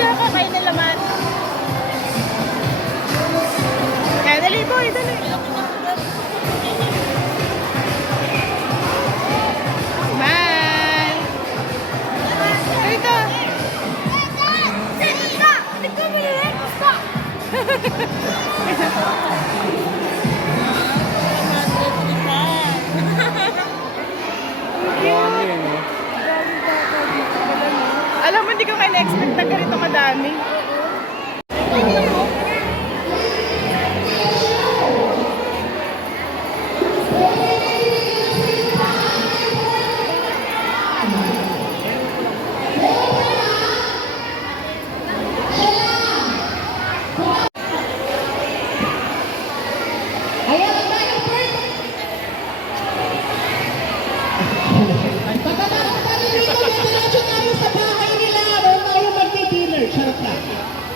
Kaya kakain na laman. Kaya dali boy, dali. Smile. Dito. Alam mo, hindi ko kayo na-expect na ganito kadami.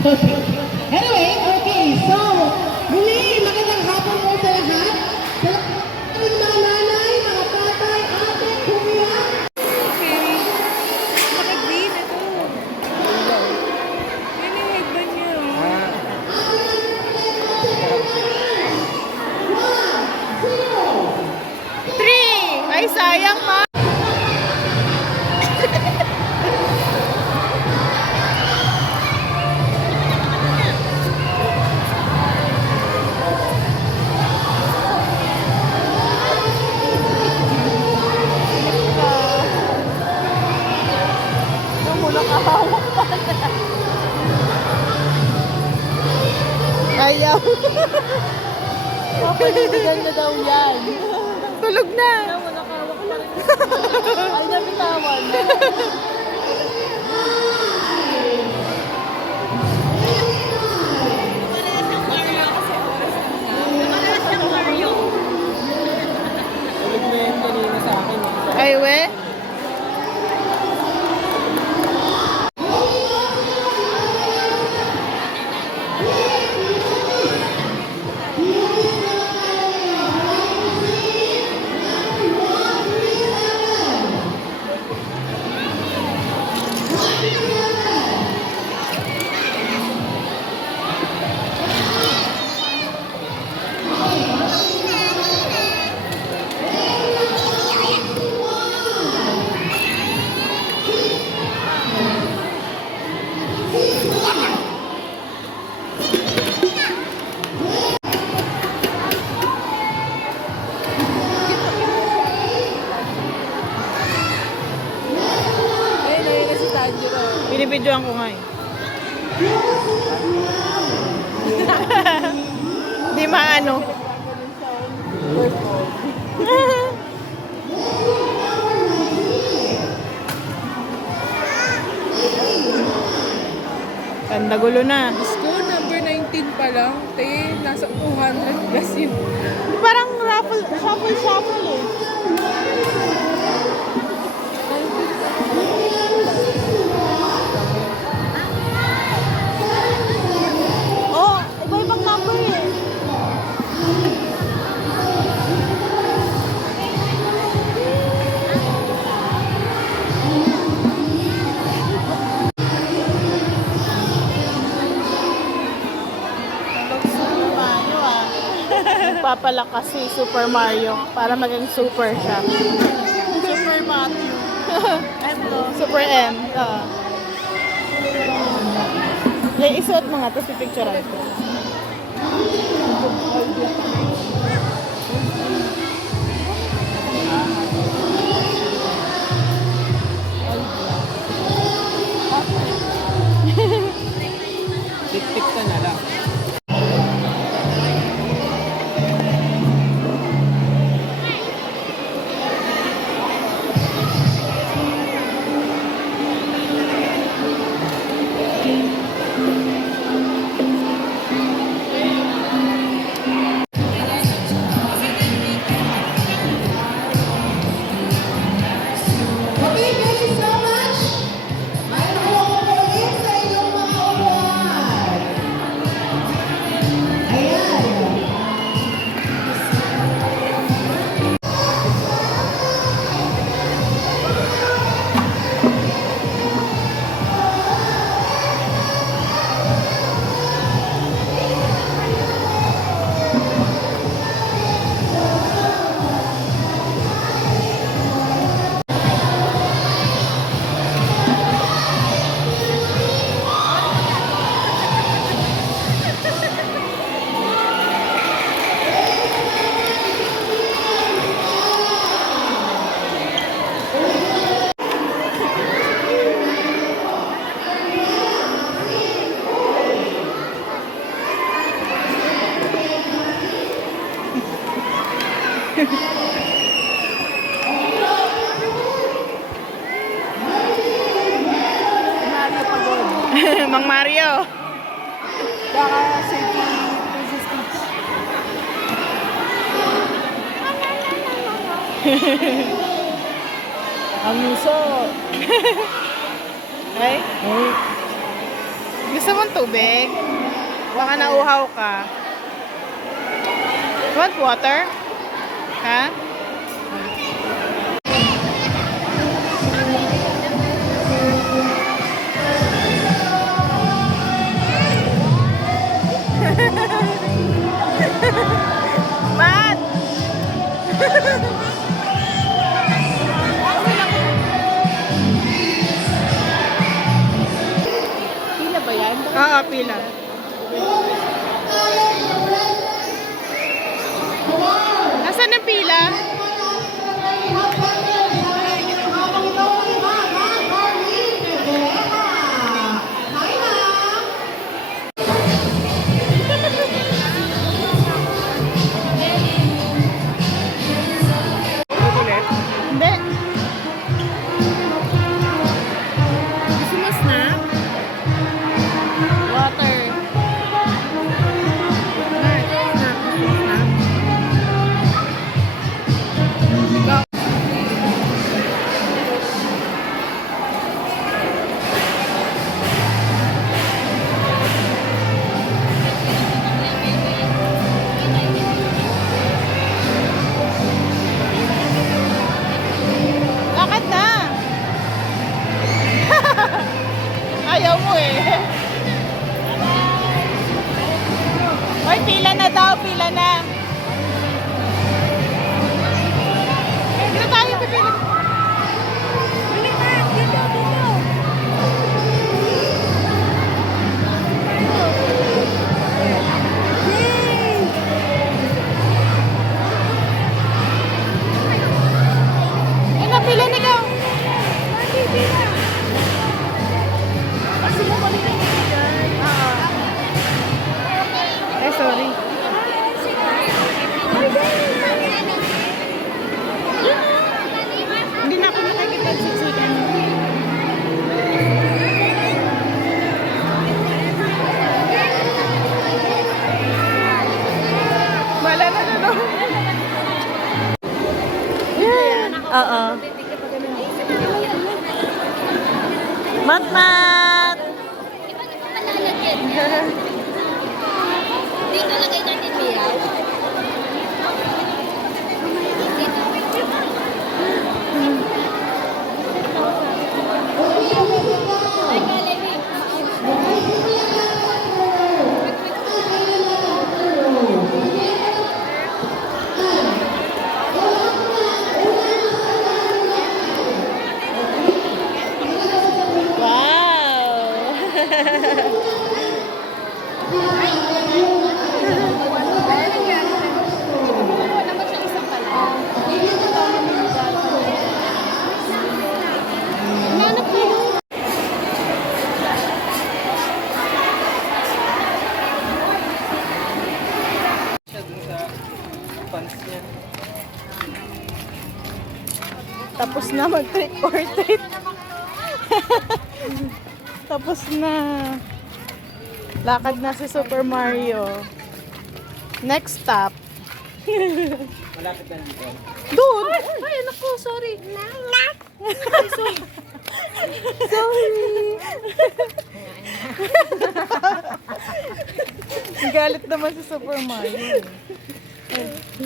Okay. Anyway, okay, so, muli, magandang hapon po sa lahat. Sa lahat ng mga nanay, mga tatay, ate, kuya. Okay. Naka-green ito. Yan yung headband niya. Three! Ay, sayang ma! Ayaw. Papanindigan na daw yan. Tulog na. Wala kawak pa rin. Ay, nabitawan. Ay, we? Binibidyoan ko nga eh. Di maano. Ganda gulo na. Go, number 19 pa lang. Tayo, nasa 200 plus yun. Parang shuffle eh. Oh, iba-ibang number eh. Papalakas si Super Mario para maging super siya. Super Matthew. Super M. Isuot mo nga, tapos pipicturean ko. Tik-tik ka na lang. Mario Pagod. Mang Mario. Baka Safety Princess Peach. Ang muso. Ay? Gusto mong tubig? Baka nauhaw ka. Want water? Ha? Matt! Pila ba yan? Oo, pila. Nasaan ang pila? Hindi. Gusto mo snack? Water. Lakad na! Ayaw mo eh. Ay, pila na daw, pila na. Dito tayo, pipila. Dito, dito. Ay, napila na daw. Eh, sorry. Hindi na ako makikipagsiksikan. Wala na na daw. Oo. Mat! Dito lagay natin miyaw. Ay, galing. Wow! Wala naman siya isang pala. Nanap ko yun. Siya dun sa pants niya. Tapos na mag-trick or treat. Tapos na. Lakad na si Super Mario. Next stop. Malapit lang dito. Doon! Ay, anak ko, sorry. Galit naman si Super Mario.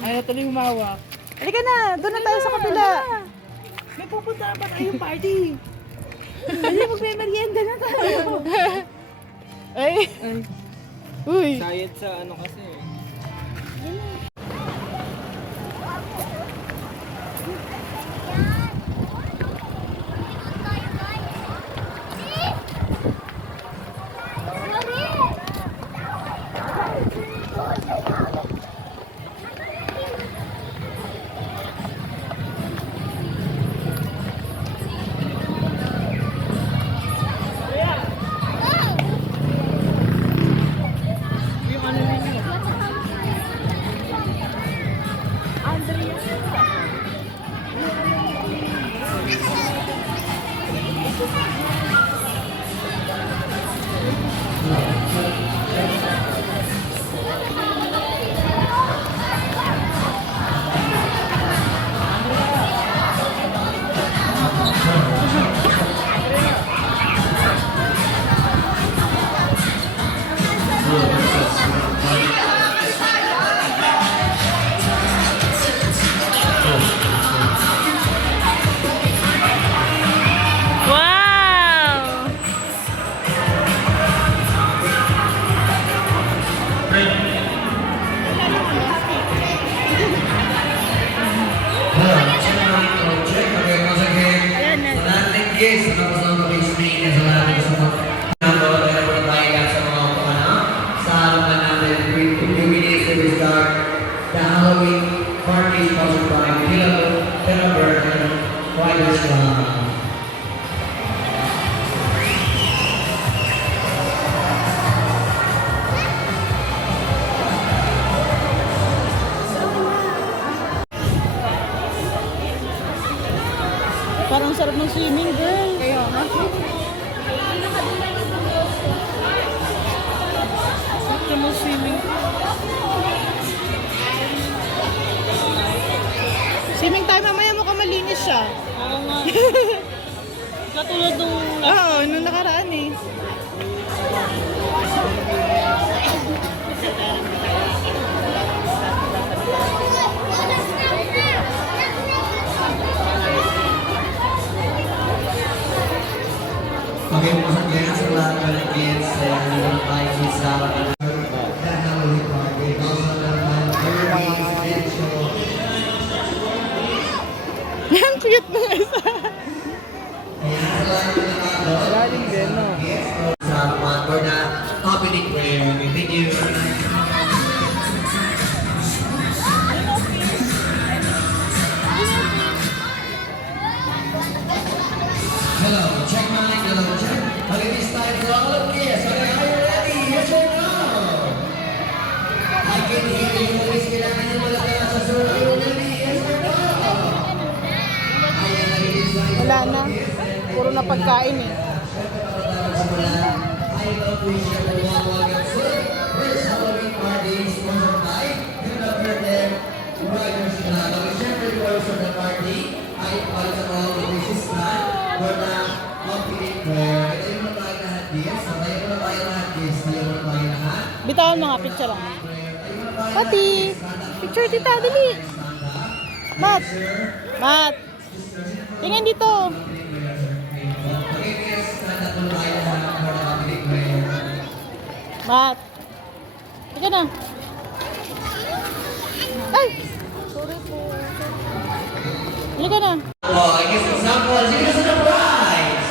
Ayaw tuloy humawak. Halika na! Doon na tayo sa kabila. May pupunta pa tayong party. Hindi, magme-merienda na tayo. Ay! Uy! Sayad sa ano kasi. swimming, girl. Kaya nga. Ito mo swimming. Swimming tayo mamaya mukhang malinis siya. Oo nga. Katulad nung... Oo, nung nakaraan eh. Okay, once again, sa lahat ng kids, ay isa na Halloween party. Also naman, very residential. Ang cute na isa. Ayan, sa lahat ng mga Galing din, no? sa mga for the opening prayer. Thank you. Hello, check mic, hello, check. Okay, this time for all of kids. Okay, are you ready? Yes or no? I can hear you. Please, kailangan nyo malaki sa survey. Are you ready? Yes or no? Ayan, ladies and Wala na. Puro na pagkain eh. I love to share the welcome first Halloween party sponsored by United Riders Club. Siyempre, course of the party ay para sa mga mag-resistan for the opening prayer. Ito yung mga tayo lahat guys. Tayo muna tayo lahat guys. Tayo muna tayo lahat. Bitawan mga picture lang. Pati! Picture tita, dali! Mat! Mat! Tingnan dito! Okay guys, stand up muna tayo lahat for the opening prayer. Mat! Tika na! Ay! Sorry po. Halika na. Oh, I guess example, sino gusto ng prize?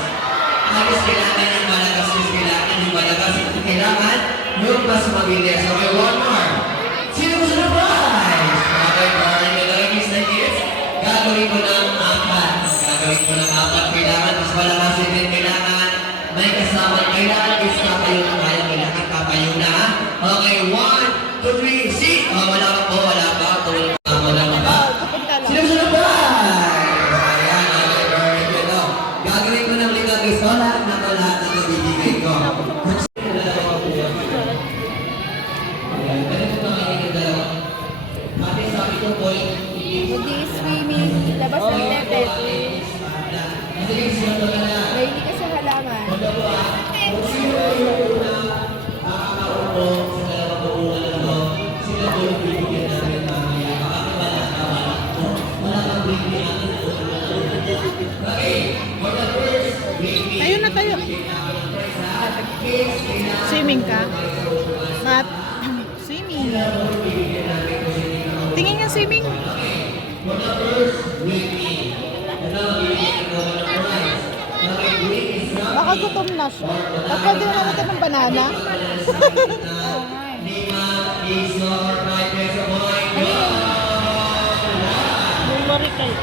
I guess kailangan yung malagas, guys, kailangan yung malagas, kailangan yung mas mabilis. Okay, one more. Sino gusto ng prize? Okay, parang may nalagis na kids. Gagawin ko ng apat. Gagawin ko ng apat. Kailangan mas malakasin din. Kailangan may kasama. Kailangan guys, kapayo na tayo. Kailangan kapayo na. Okay, 1, 2, 3, see? Oh, wala pa po, wala pa. Wala pa. Pupunta lang. Sino gusto ng prize? Ayan, okay, very good. Oh, gagawin ko ng limang guys. So, lahat na to, lahat na to bibigay ko. Ayan, ganito pa kayo ng dalawa. Ate, sabi ko po, Hindi swimming, labas ng level. sige, sino to na lang. Mahilig ka sa halaman. Tayo na tayo. Swimming ka? Mat? Swimming. Tingin nga swimming. Baka gutom na siya. At pwede na naman ng banana. Bumari kayo.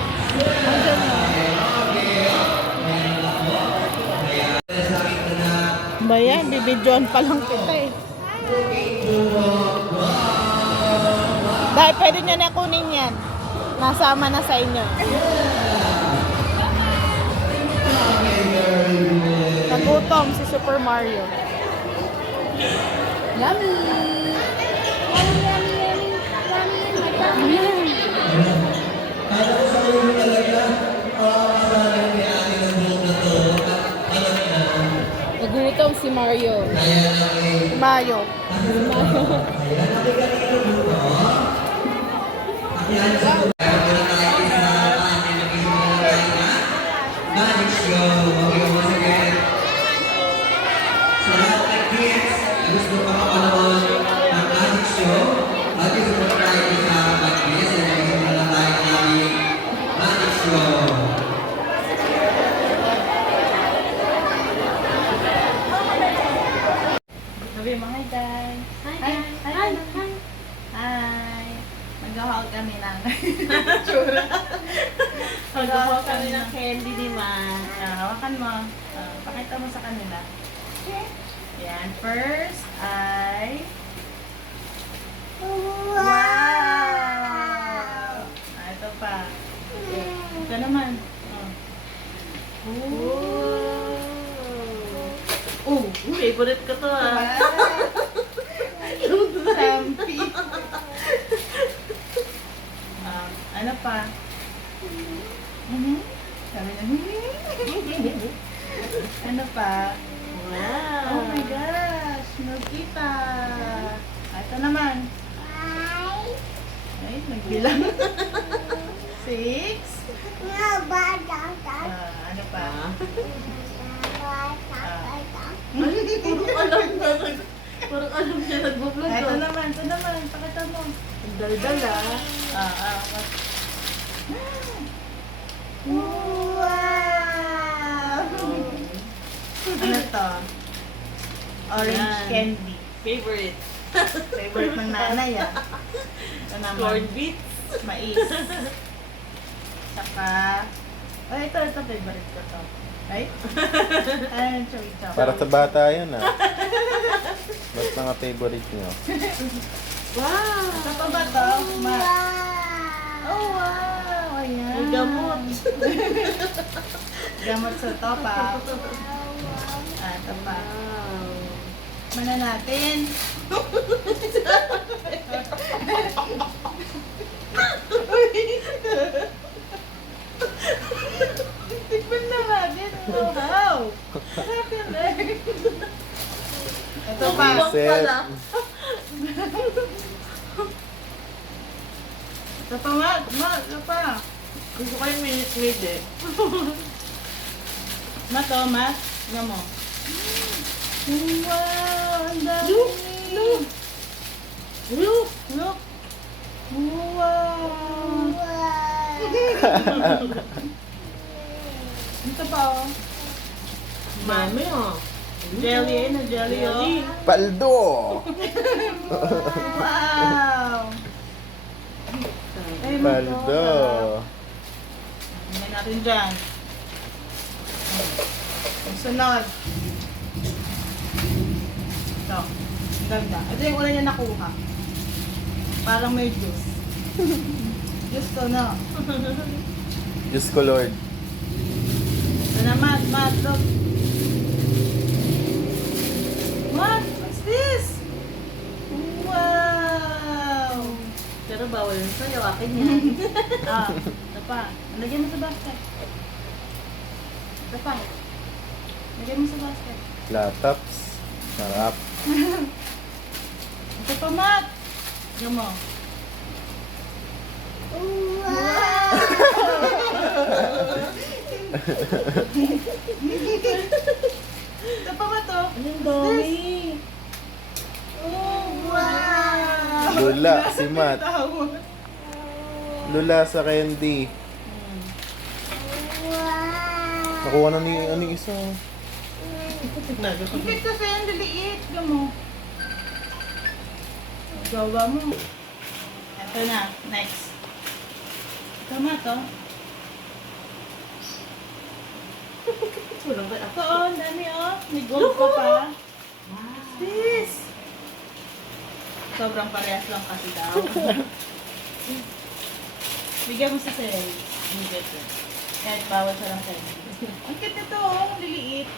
Andiyan na. Ba yan? Bibidyoan pa lang kita eh. Dahil pwede nyo na kunin yan. Nasama na sa inyo. Nagutom si Super Mario. Yummy! Yummy, yummy, yummy. Yummy. Nagutom si Mario. Mayo. Magic show. Okay, once again. Sa lahat ng kids, gusto pa mapanood ang magic show. At gusto pa tayo sa mag-kids. At gusto pa lang tayo ng aming magic show. Sabi mo, hi guys. Hi. Hi. Mag-haul kami ng tsura. Mag-haul kami ng candy, di ba? Hawakan mo. Pakita mo sa kanila. Yan. First ay... Wow! Ito pa. Ito naman. Oh, favorite ko to ah. Sampi. Ano pa? Sabi niya, ano pa? Wow. Oh my gosh, Milkita. Ito naman. Ay, nagbilang. 6. Ano pa? Parang alam niya nagbablog Ito ko. naman. Pakita mo. Ang daldal ah. Wow! Ano to? Orange Yan. candy. Favorite. Favorite ng nanay ah. Ito naman. Corned beef. Mais. Saka, ito favorite ko to. Right? Ano choy choy? Para sa bata yan ah. Ba't mga favorite nyo? Wow. Ito pa ba to? Oh wow! Ayan. Ang gamot. Gamot sa to pa. Ito pa. Mana natin. Tikman na natin. Wow! Sarap yun eh. Ito pa. Set. Ito pa nga. Ito pa. Gusto ko yung minute made eh. To, ma. Tingnan mo. Wow! Ang dami. Look. Look. Wow! Ito pa oh. Mami ah. Jelly jelly oh. Paldo! Wow! Ay, Paldo! Tingnan natin dyan. Ang sunod. Ito. Ang ganda. Ito yung una niya nakuha. Parang may juice. Juice to, no? Diyos ko Lord. Ito na, Matt, look. What? What's this? Wow! Pero bawal yun sa'yo. Akin yan. Ito pa. Lagyan mo sa basket. Ito pa. Lagyan mo sa basket. Lataps. Sarap. Ito pa, Matt. Tignan mo. Ito pa ba to? Anong dami? Oh, wow! Lula, si Matt. Tawag. Lula sa candy. Nakuha na ni ano yung isa. Ang cute kasi ang liliit. Tignan mo. Gawa mo. Ito na. Next. Tama to. Walang ba? Ito oh, ang dami oh. May gold pa pa. What's this? Sobrang parehas lang kasi daw. Bigyan mo sa sa'yo. Hindi ko. Kahit bawal siya lang sa'yo. Ang cute nito oh, ang liliit.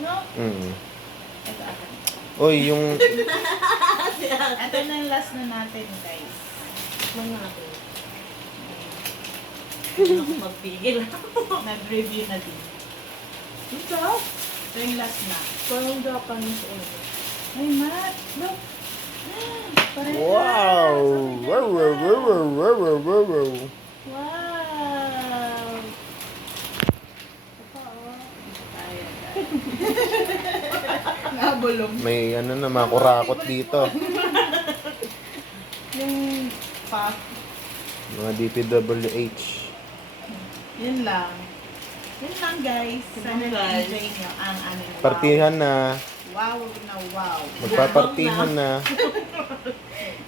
No? Ito akin. Oy, yung Ito na yung last na natin guys. Mga ako. Hindi ako magpigil. Nag-review na din. Ito? Ito yung last na. Parang Japanese oil. Ay, Matt! Look! Parehas! wow! Wow, wow, wow, wow, wow, wow, wow, wow. Wow! Ito pa, oh. Nabulong. May ano na, mga kurakot dito. Yung puff. Mga DPWH. Yun lang. Yun lang, guys. Sana Guys. enjoy nyo ang aming Partihan na. wow na wow. Magpapartihan na.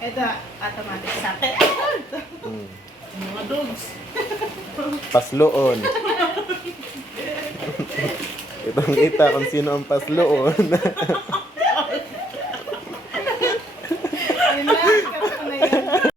Ito, automatic sa atin. Mm. Mga dogs. Pasloon. Itong kita kung sino ang pasloon.